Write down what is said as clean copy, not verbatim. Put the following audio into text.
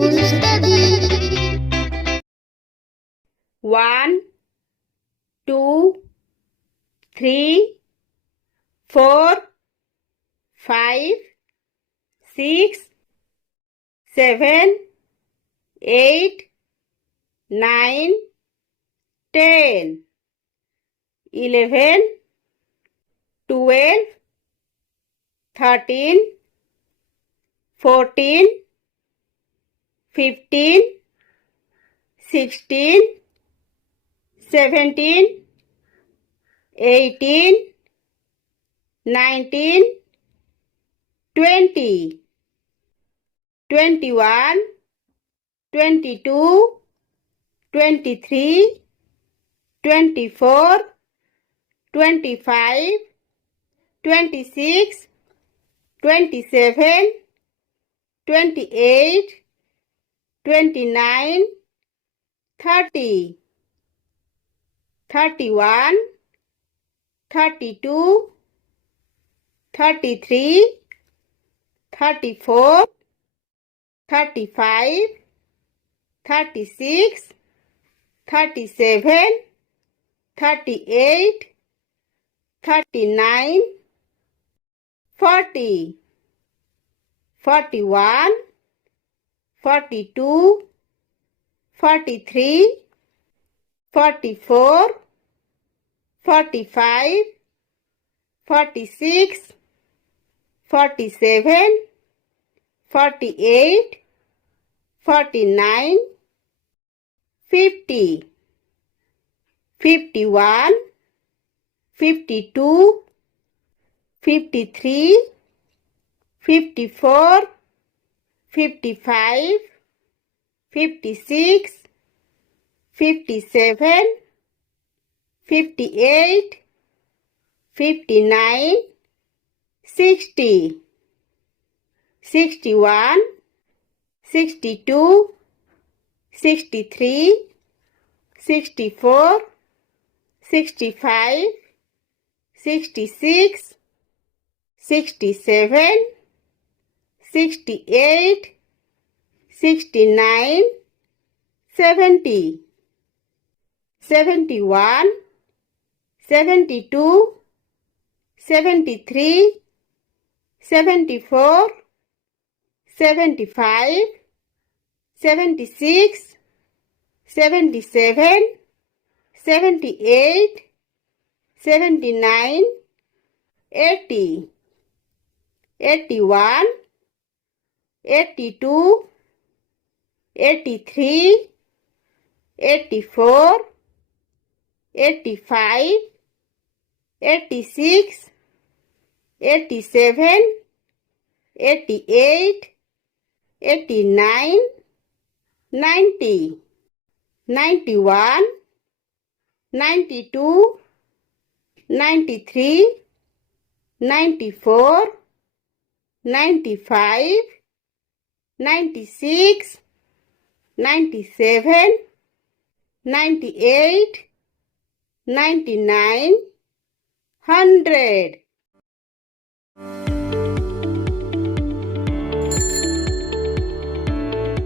to study. 1, 2, 3, 4, 5, 6, 7, 8, 9, 10, 11, 12, 13, 14, 15, 16, 17, 18, 19, 20, 21, 22, 23, 24, 25, 26, 27, 28, 29, 30, 31, 32, 33, 34, 35, 36, 37, 38, 39, 40, 41, 42, 43, 44, 45, 46, 47, 48, 49, 50, 51, 52, 53, 54, 55, 56, 57, 58, 59, 60, 61, 62, 63, 64, 65, 66, 67, 68, 69, 70, 71, 72, 73, 74, 75, 76, 77, 78, 79, 80, 81, 82, 83, 84, 85, 86, 87, 88, 89, 90, 91, 92, 93, 94, 95, 96, 97, 98, 99, 100.